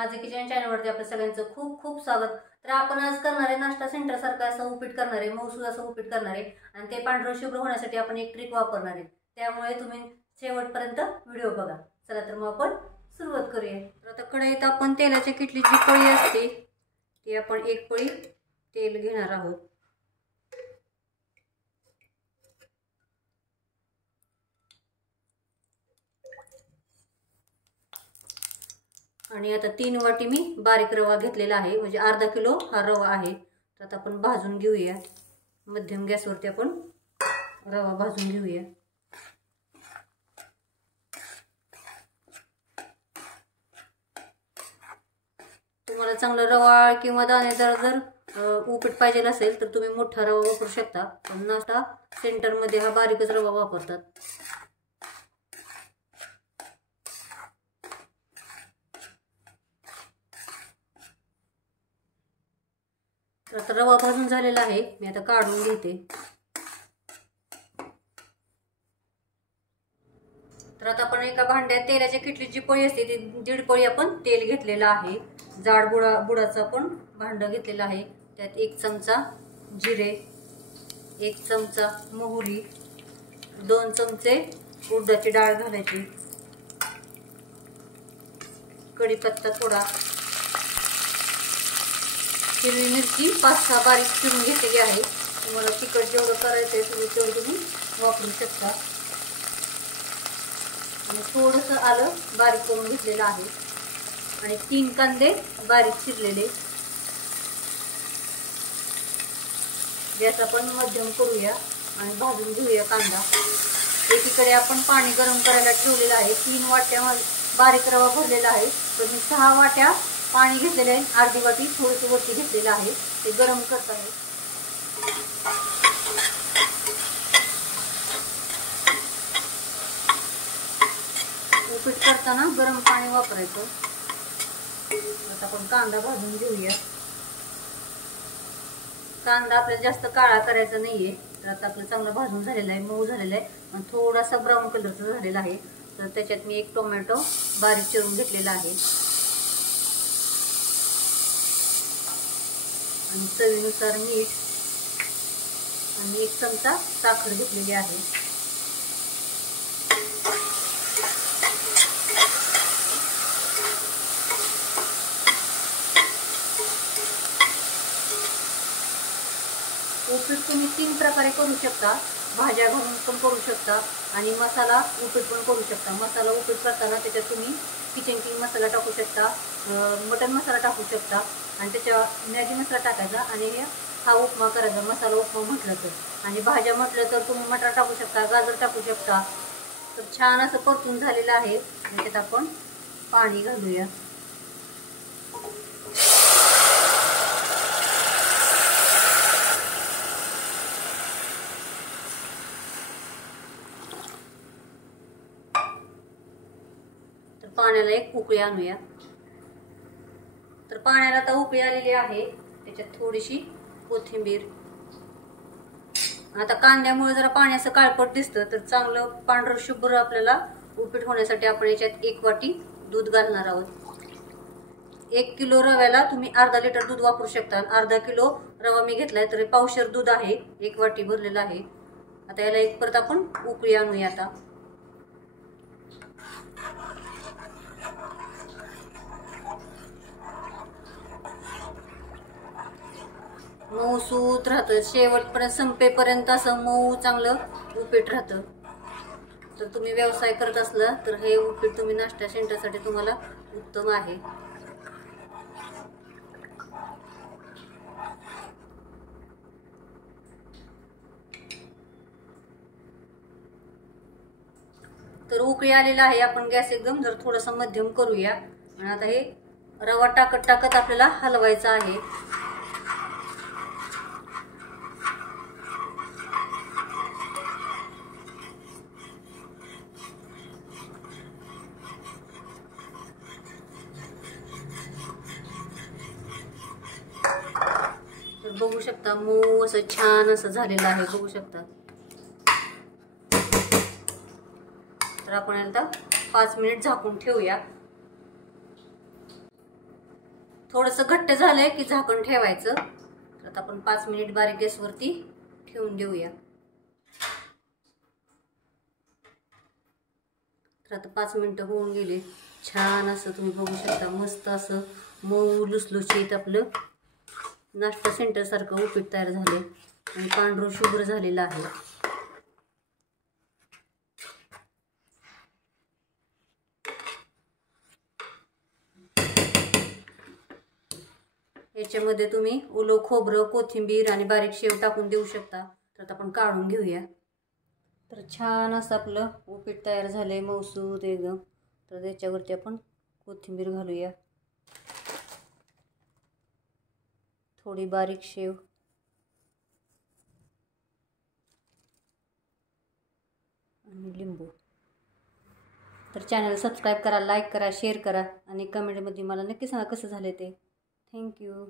माझे किचन चॅनलवरती आपल्या सगळ्यांचं खूप खूप स्वागत। तर आपण आज करणार आहे नाश्ता सेंटर सारखं असं उपीट करणार आहे, मऊसूद असं उपीट करणार आहे आणि ते पांढरं शुभ्र होण्यासाठी आपण एक ट्रिक वापरणार आहे। त्यामुळे तुम्ही शेवटपर्यंत व्हिडिओ बघा। चला तर मग आपण सुरुवात करूया। तर आता कढईत आपण तेलाची किटलीची पळी असते ती आपण एक पळी तेल घेणार आहोत। आणि आता 3 वाटी मी बारीक रवा घेतलेला आहे, म्हणजे अर्धा किलो हा रवा आहे। तर आता आपण भाजून घेऊया, मध्यम गॅसवरती आपण रवा भाजून घेऊया। तुम्हाला चांगला रवा किंवा दाणेदार जर उपीट पाहिजे असेल तर तुम्ही मोठा रवा वापरू शकता, पण नाश्ता सेंटर मध्ये हा बारीकच रवा वापरतात। आता रवा भाजून झालेला आहे, मी आता काढून घेते। तर आता आपण एका भांड्यात तेलाच्या किटलीची पळी असते ती 1.5 पळी आपण तेल घेतलेलं आहे। जाड बुडाचं आपण भांड घेतलेलं आहे। त्यात 1 चमचा जिरे, 1 चमचा मोहरी, 2 चमचे उडदाची डाळ घालायची, कढीपत्ता थोडा, हिरवी मिरची 5-6 बारीक चिरून घेतलेली आहे। तुम्हाला तिखट जेवढं करायचंय तेवढं तुम्ही वापरू शकता। आणि थोडंसं आलं बारीक करून घेतलेलं आहे आणि 3 कांदे बारीक चिरलेले। गॅस आपण मध्यम करूया आणि भाजून घेऊया कांदा। एकीकडे आपण पाणी गरम करायला ठेवलेलं आहे। 3 वाट्या बारीक रवा भरलेला आहे, तर मी 6 वाट्या पाणी घेतलेले आहे। अर्धी वाटी थोडंसं वरती घेतलेलं आहे, ते गरम करत आहे। उपीट करताना गरम पाणी वापरायचं। आता आपण कांदा भाजून घेऊया। कांदा आपल्याला जास्त काळा करायचा नाहीये। तर आता आपलं चांगलं भाजून झालेलं आहे, मऊ झालेलं आहे आणि थोडासा ब्राऊन कलरचा झालेला आहे। तर त्याच्यात मी 1 टोमॅटो बारीक चिरून घेतलेला आहे आणि चवीनुसार मीठ आणि 1 चमचा साखर घेतलेली आहे। उपीट तुम्ही 3 प्रकारे करू शकता, भाज्या घालून पण करू शकता आणि मसाला उपीट पण करू शकता। मसाला उपीट करताना त्याच्यात तुम्ही किचन किंग मसाला टाकू शकता, मटन मसाला टाकू शकता आणि त्याच्या मॅगी मसाला टाकायचा आणि हा उपमा करायचा, मसाला उपमा म्हटलं तर। आणि भाज्या म्हटलं तर तुम्ही मटार टाकू शकता, गाजर टाकू शकता। तर छान असं परतून झालेलं आहे। त्याच्यात आपण पाणी घालूया। तर पाण्याला एक उकळी आणूया। तर पाण्याला आता उकळी आलेली आहे, त्याच्यात थोडीशी कोथिंबीर। आता कांद्यामुळे जरा पाणी असं काळपट दिसतं, तर चांगलं पांढरं शुभ्र आपल्याला उपीट होण्यासाठी आपण याच्यात 1 वाटी दूध घालणार आहोत। 1 किलो रव्याला तुम्ही अर्धा लिटर दूध वापरू शकता। अर्धा किलो रवा मी घेतलाय तर पावशेर दूध आहे, 1 वाटी भरलेलं आहे। आता याला एक परत आपण उकळी आणूया। आता मऊसूत राहतं, शेवटपर्यंत संपेपर्यंत असं मऊ चांगलं उपीट राहतं। तर तुम्ही व्यवसाय करत असला तर हे उपीट तुम्ही नाश्ता सेंटरसाठी तुम्हाला उत्तम आहे। तर उकळी आलेला आहे, आपण गॅस एकदम जर थोडासा मध्यम करूया आणि आता हे रवा टाकत टाकत आपल्याला हलवायचा आहे। तर बघू शकता मऊ असं छान असं झालेलं आहे, बघू शकता। तर आपण आता 5 मिनिट झाकून ठेवूया। थोडंसं घट्ट झालंय की झाकण ठेवायचं. तर आता आपण 5 मिनिट बारीक गॅसवरती ठेवून देऊया. तर आता 5 मिनिटं होऊन गेले. छान असं तुम्ही बघू शकता, मस्त असं मऊ लुसलुशीत आपलं नाश्ता सेंटर सारखं उपीट तयार झाले आणि पांढरं शुभ्र झालेलं आहे. याच्यामध्ये तुम्ही ओलं खोबरं, कोथिंबीर आणि बारीक शेव टाकून देऊ शकता. तर आता आपण काढून घेऊया. तर छान असं आपलं उपीट तयार झालंय, मऊसूत एकदम. तर त्याच्यावरती आपण कोथिंबीर घालूया, थोडी बारीक शेव आणि लिंबू. तर चॅनल सबस्क्राईब करा, लाईक करा, शेअर करा आणि कमेंटमध्ये मला नक्की सांगा कसं झालं ते. थँक्यू.